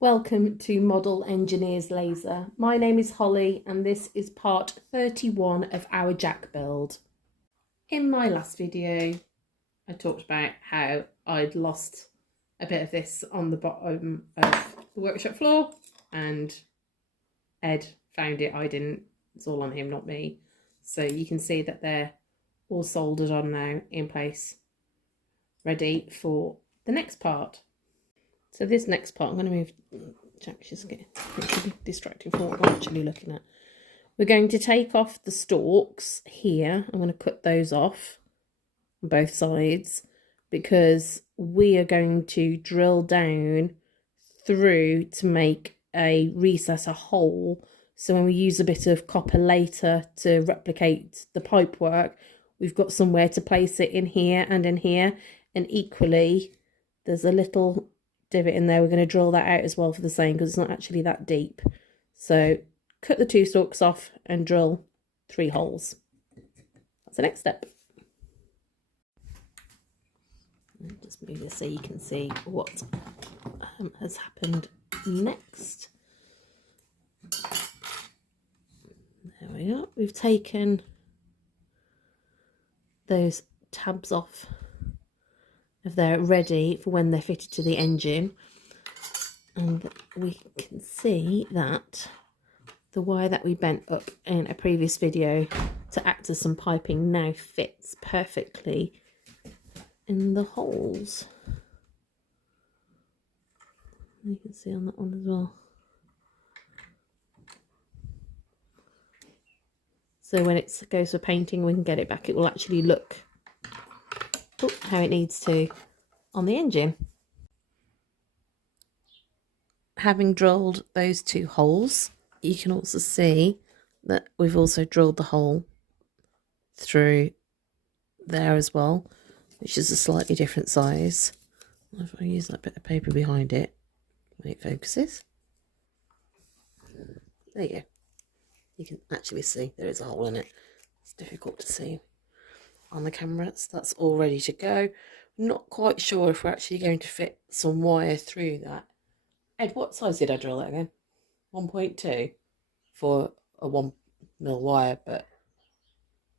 Welcome to Model Engineers Laser. My name is Holly and this is part 31 of our jack build. In my last video, I talked about how I'd lost a bit of this on the bottom of the workshop floor and Ed found it, I didn't. It's all on him, not me. So you can see that they're all soldered on now in place, ready for the next part. So this next part, I'm going to move, Jack's just getting distracting from what I'm actually looking at. We're going to take off the stalks here. I'm going to cut those off on both sides because we are going to drill down through to make a recess, a hole. So when we use a bit of copper later to replicate the pipe work, we've got somewhere to place it in here and in here. And equally, there's a little divot in there. We're going to drill that out as well for the same because it's not actually that deep. So cut the two stalks off and drill 3 holes. That's the next step. I'll just move this so you can see what has happened next. There we are. We've taken those tabs off if they're ready for when they're fitted to the engine, and we can see that the wire that we bent up in a previous video to act as some piping now fits perfectly in the holes. You can see on that one as well. So when it goes for painting, we can get it back. It will actually look how it needs to on the engine. Having drilled those 2 holes, you can also see that we've also drilled the hole through there as well, which is a slightly different size. If I use that bit of paper behind it when it focuses, there you go. You can actually see there is a hole in it. It's difficult to see on the camera, so that's all ready to go. Not quite sure if we're actually going to fit some wire through that. Ed, what size did I drill that again? 1.2 for a 1mm wire, but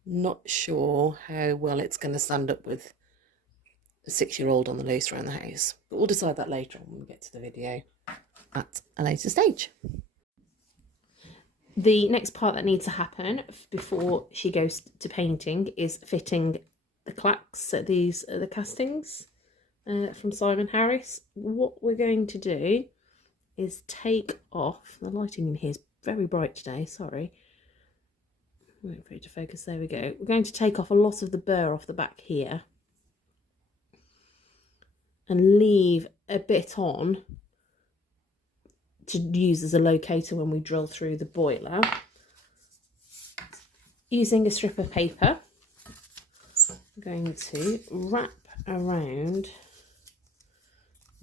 not sure how well it's going to stand up with a 6-year-old on the loose around the house. But we'll decide that later on when we get to the video at a later stage. The next part that needs to happen before she goes to painting is fitting the clacks. So these are the castings from Simon Harris. What we're going to do is take off, the lighting in here is very bright today, sorry. Wait for it to focus, there we go. We're going to take off a lot of the burr off the back here and leave a bit on to use as a locator when we drill through the boiler. Using a strip of paper, I'm going to wrap around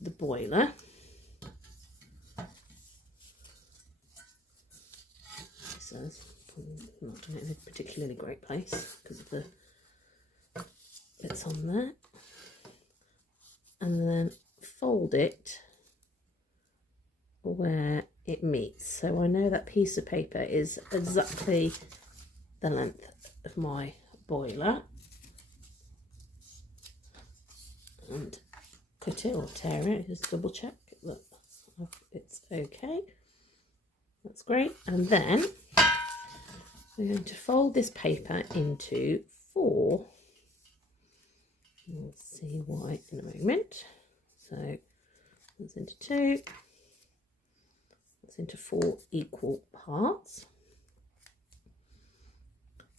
the boiler. This is not in a particularly great place because of the bits on there. And then fold it where it meets. So I know that piece of paper is exactly the length of my boiler, and cut it or tear it, just double check that it's okay. That's great. And then we're going to fold this paper into 4. We'll see why in a moment. So that's into 2. Into 4 equal parts.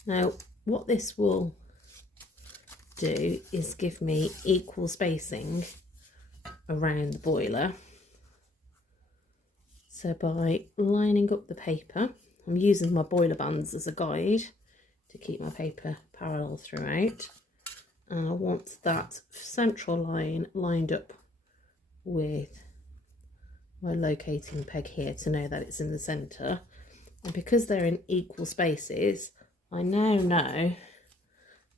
Now what this will do is give me equal spacing around the boiler. So by lining up the paper, I'm using my boiler bands as a guide to keep my paper parallel throughout, and I want that central line lined up with my locating peg here to know that it's in the centre. And because they're in equal spaces, I now know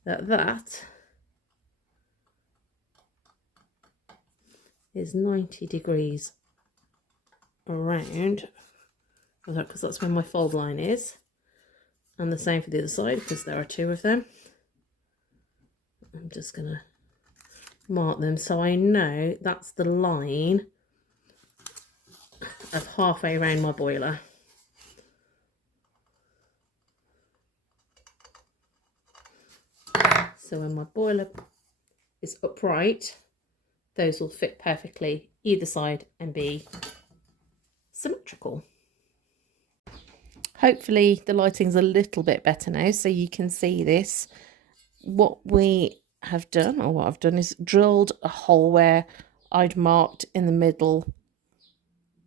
that that is 90 degrees around, because that's where my fold line is, and the same for the other side because there are two of them. I'm just going to mark them so I know that's the line of halfway around my boiler. So when my boiler is upright, those will fit perfectly either side and be symmetrical. Hopefully the lighting's a little bit better now so you can see this. What we have done, or what I've done, is drilled a hole where I'd marked in the middle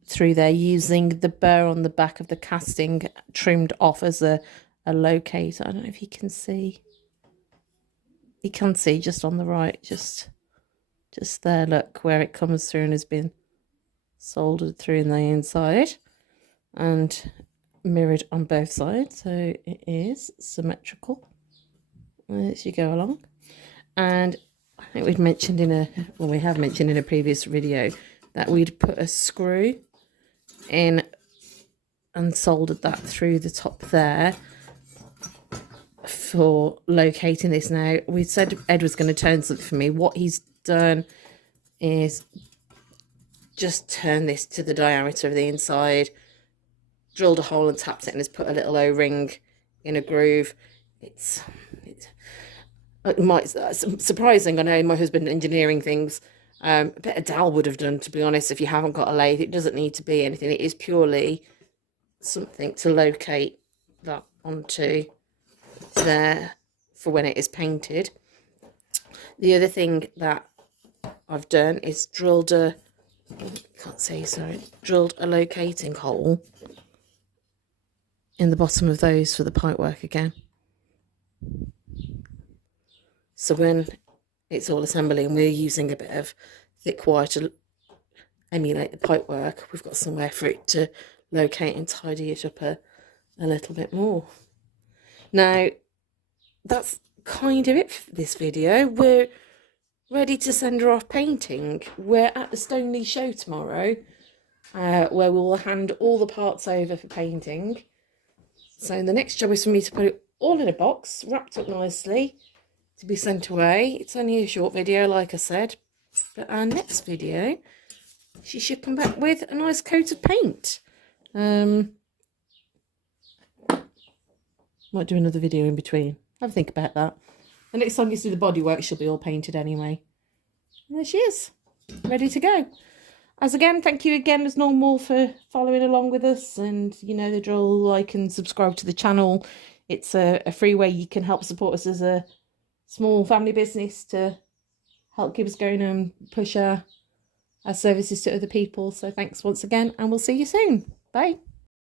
through there using the burr on the back of the casting trimmed off as a locator. I don't know if you can see. You can see just on the right, just there, look, where it comes through and has been soldered through in the inside and mirrored on both sides, so it is symmetrical as you go along. And I think we'd mentioned we have mentioned in a previous video that we'd put a screw in and soldered that through the top there for locating this. Now, we said Ed was going to turn something for me. What he's done is just turn this to the diameter of the inside, drilled a hole and tapped it, and has put a little O-ring in a groove. It's surprising. I know my husband engineering things. A bit of Dal would have done, to be honest, if you haven't got a lathe. It doesn't need to be anything. It is purely something to locate that onto there for when it is painted. The other thing that I've done is drilled a locating hole in the bottom of those for the pipework again. So when it's all assembling, we're using a bit of thick wire to emulate the pipework. We've got somewhere for it to locate and tidy it up a little bit more. Now, that's kind of it for this video. We're ready to send her off painting. We're at the Stoneleigh show tomorrow, where we'll hand all the parts over for painting. So the next job is for me to put it all in a box, wrapped up nicely, to be sent away. It's only a short video, like I said, but our next video, she should come back with a nice coat of paint. Might do another video in between. Have a think about that. The next time you see the bodywork, she'll be all painted anyway. And there she is, ready to go. As again, thank you again as normal for following along with us, and you know the drill, like and subscribe to the channel. It's a free way you can help support us as a small family business to help keep us going and push our services to other people. So thanks once again, and we'll see you soon. Bye.